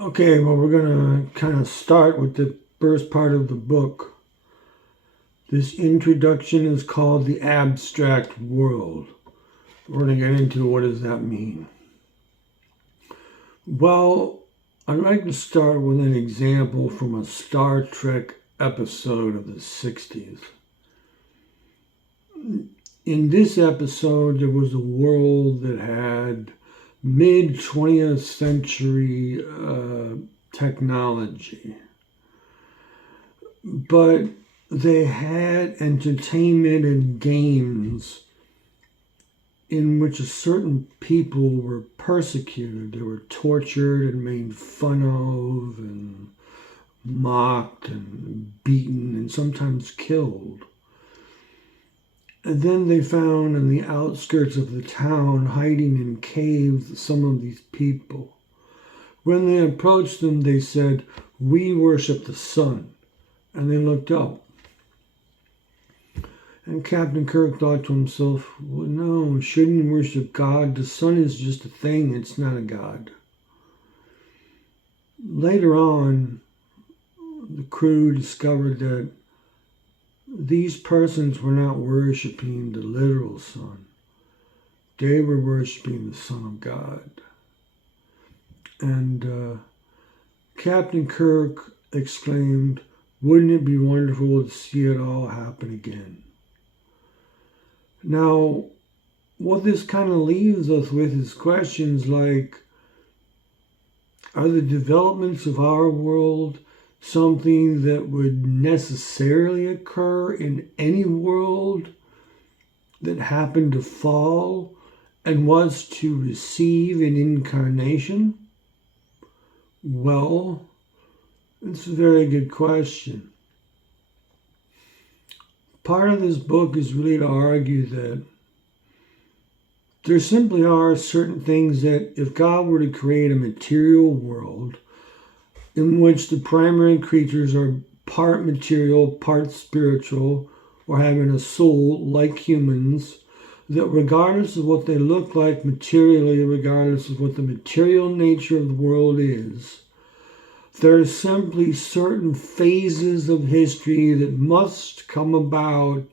Okay, well, we're going to kind of start with the first part of the book. This introduction is called The Abstract World. We're going to get into what does that mean. Well, I'd like to start with an example from a Star Trek episode of the 60s. In this episode, there was a world that had mid-20th century technology. But they had entertainment and games in which a certain people were persecuted. They were tortured and made fun of and mocked and beaten and sometimes killed. And then they found in the outskirts of the town, hiding in caves, some of these people. When they approached them, they said, "We worship the sun." And they looked up. And Captain Kirk thought to himself, well, no, shouldn't you worship God? The sun is just a thing, it's not a God. Later on, the crew discovered that these persons were not worshiping the literal sun. They were worshiping the Son of God. And Captain Kirk exclaimed, "Wouldn't it be wonderful to see it all happen again?" Now, what this kind of leaves us with is questions like, are the developments of our world something that would necessarily occur in any world that happened to fall and was to receive an incarnation? Well, it's a very good question. Part of this book is really to argue that there simply are certain things that if God were to create a material world in which the primary creatures are part material, part spiritual, or having a soul like humans, that regardless of what they look like materially, regardless of what the material nature of the world is, there are simply certain phases of history that must come about,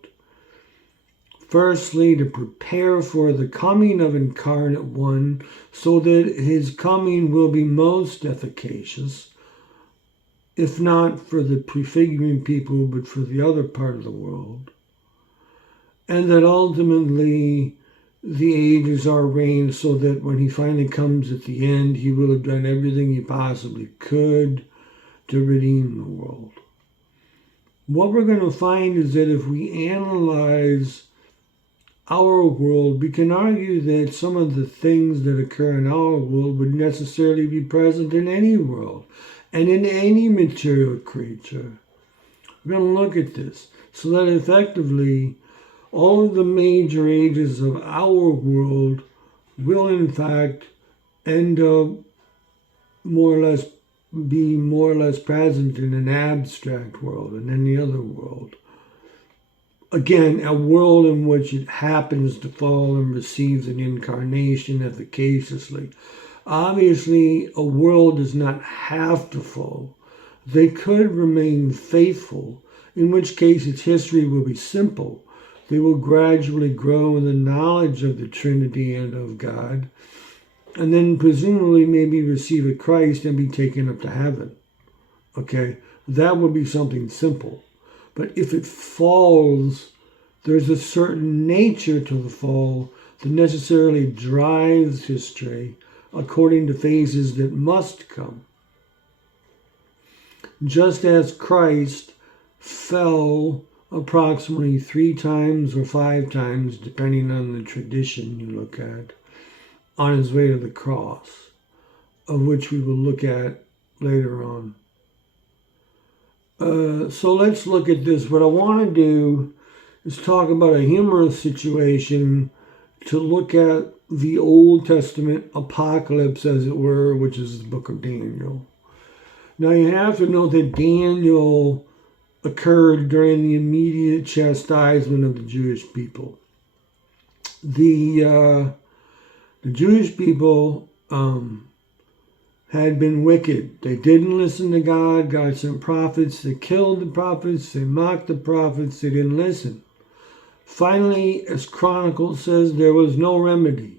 firstly, to prepare for the coming of Incarnate One, so that his coming will be most efficacious, if not for the prefiguring people, but for the other part of the world. And that ultimately the ages are arranged so that when he finally comes at the end, he will have done everything he possibly could to redeem the world. What we're going to find is that if we analyze our world, we can argue that some of the things that occur in our world would necessarily be present in any world and in any material creature. We're going to look at this so that effectively all of the major ages of our world will in fact end up be more or less present in an abstract world, in any other world. Again, a world in which it happens to fall and receives an incarnation efficaciously. Obviously, a world does not have to fall. They could remain faithful, in which case its history will be simple. They will gradually grow in the knowledge of the Trinity and of God, and then presumably maybe receive a Christ and be taken up to heaven. Okay, that would be something simple. But if it falls, there's a certain nature to the fall that necessarily drives history according to phases that must come. Just as Christ fell approximately 3 times or 5 times, depending on the tradition you look at, on his way to the cross, of which we will look at later on. So let's look at this. What I want to do is talk about a humorous situation to look at the Old Testament apocalypse, as it were, which is the book of Daniel. Now you have to know that Daniel occurred during the immediate chastisement of the Jewish people. The Jewish people had been wicked. They didn't listen to God. God sent prophets. They killed the prophets. They mocked the prophets. They didn't listen. Finally, as Chronicles says, there was no remedy.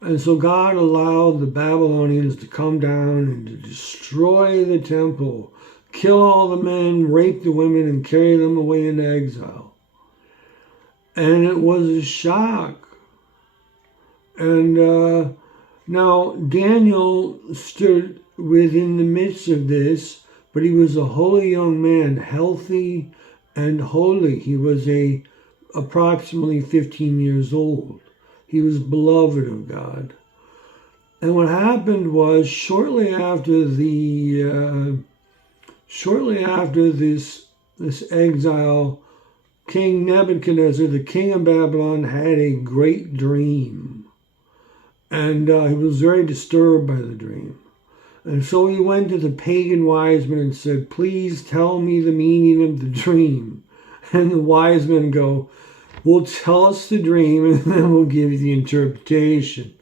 And so God allowed the Babylonians to come down and to destroy the temple, kill all the men, rape the women, and carry them away into exile. And it was a shock. And now Daniel stood within the midst of this, but he was a holy young man, healthy and holy. He was approximately 15 years old. He was beloved of God. And what happened was shortly after this exile, King Nebuchadnezzar, the king of Babylon, had a great dream. And he was very disturbed by the dream. And so he went to the pagan wise men and said, please tell me the meaning of the dream. And the wise men go, well, tell us the dream and then we'll give you the interpretation.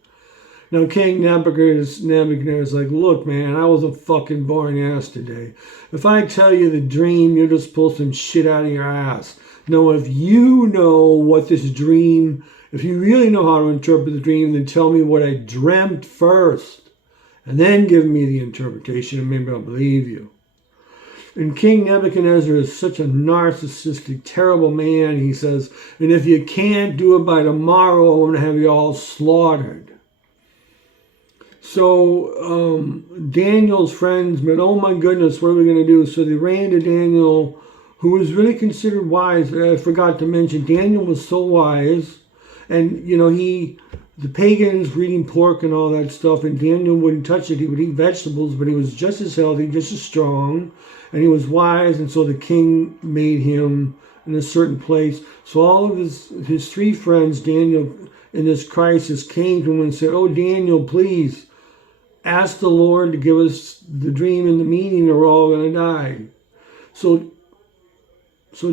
Now, King Nebuchadnezzar is like, look, man, I was a fucking boring ass today. If I tell you the dream, you'll just pull some shit out of your ass. No, if you know what this dream, if you really know how to interpret the dream, then tell me what I dreamt first. And then give me the interpretation and maybe I'll believe you. And King Nebuchadnezzar is such a narcissistic, terrible man. He says, and if you can't do it by tomorrow, I'm going to have you all slaughtered. So Daniel's friends went, oh my goodness, what are we going to do? So they ran to Daniel, who was really considered wise. I forgot to mention, Daniel was so wise. And, you know, the pagans were eating pork and all that stuff, and Daniel wouldn't touch it. He would eat vegetables, but he was just as healthy, just as strong, and he was wise, and so the king made him in a certain place. So all of his three friends, Daniel, in this crisis, came to him and said, oh, Daniel, please, ask the Lord to give us the dream and the meaning, or we're all going to die. So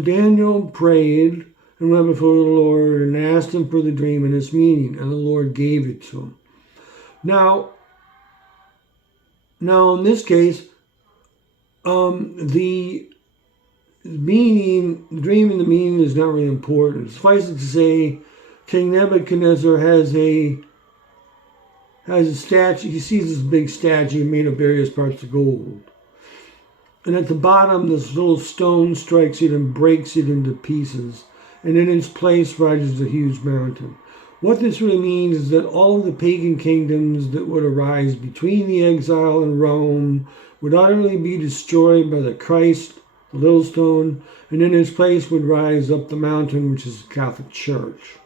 Daniel prayed and went before the Lord and asked him for the dream and its meaning, and the Lord gave it to him. Now in this case, the dream and the meaning is not really important. Suffice it to say, King Nebuchadnezzar has a statue. He sees this big statue made of various parts of gold. And at the bottom, this little stone strikes it and breaks it into pieces. And in its place rises a huge mountain. What this really means is that all of the pagan kingdoms that would arise between the exile and Rome would utterly be destroyed by the Christ, the little stone, and in its place would rise up the mountain, which is the Catholic Church.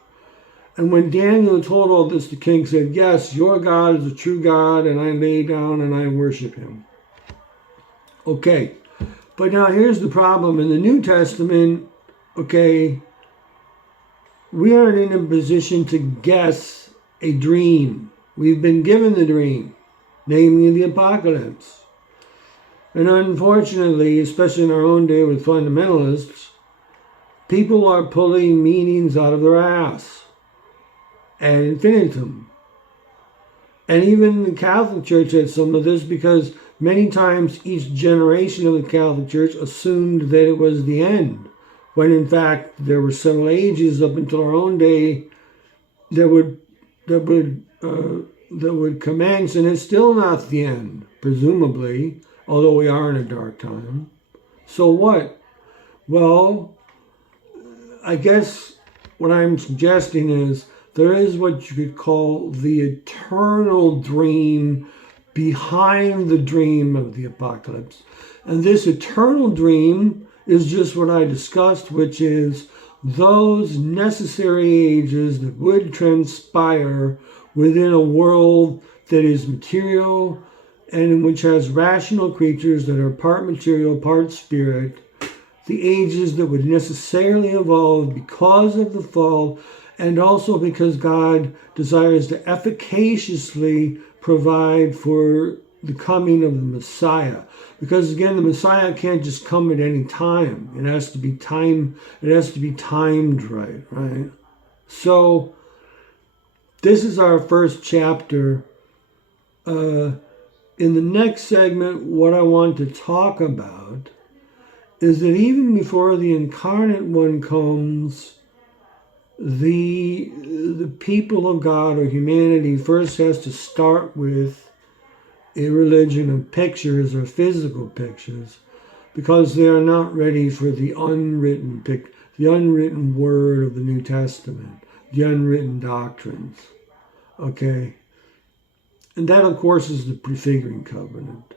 And when Daniel told all this, the king said, yes, your God is a true God, and I lay down and I worship him. Okay, but now here's the problem. In the New Testament, okay, we aren't in a position to guess a dream. We've been given the dream, namely the apocalypse. And unfortunately, especially in our own day with fundamentalists, people are pulling meanings out of their ass ad infinitum. And even the Catholic Church had some of this, because many times each generation of the Catholic Church assumed that it was the end, when in fact there were several ages up until our own day that would commence, and it's still not the end, presumably, although we are in a dark time. So what? Well, I guess what I'm suggesting is there is what you could call the eternal dream behind the dream of the apocalypse. And this eternal dream is just what I discussed, which is those necessary ages that would transpire within a world that is material and which has rational creatures that are part material, part spirit, the ages that would necessarily evolve because of the fall, and also because God desires to efficaciously provide for the coming of the Messiah. Because again, the Messiah can't just come at any time. It has to be timed right? So this is our first chapter. in the next segment, what I want to talk about is that even before the incarnate one comes, the people of God or humanity first has to start with a religion of pictures or physical pictures, because they are not ready for the unwritten word of the New Testament, the unwritten doctrines. Okay? And that, of course, is the prefiguring covenant.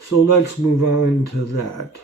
So let's move on to that.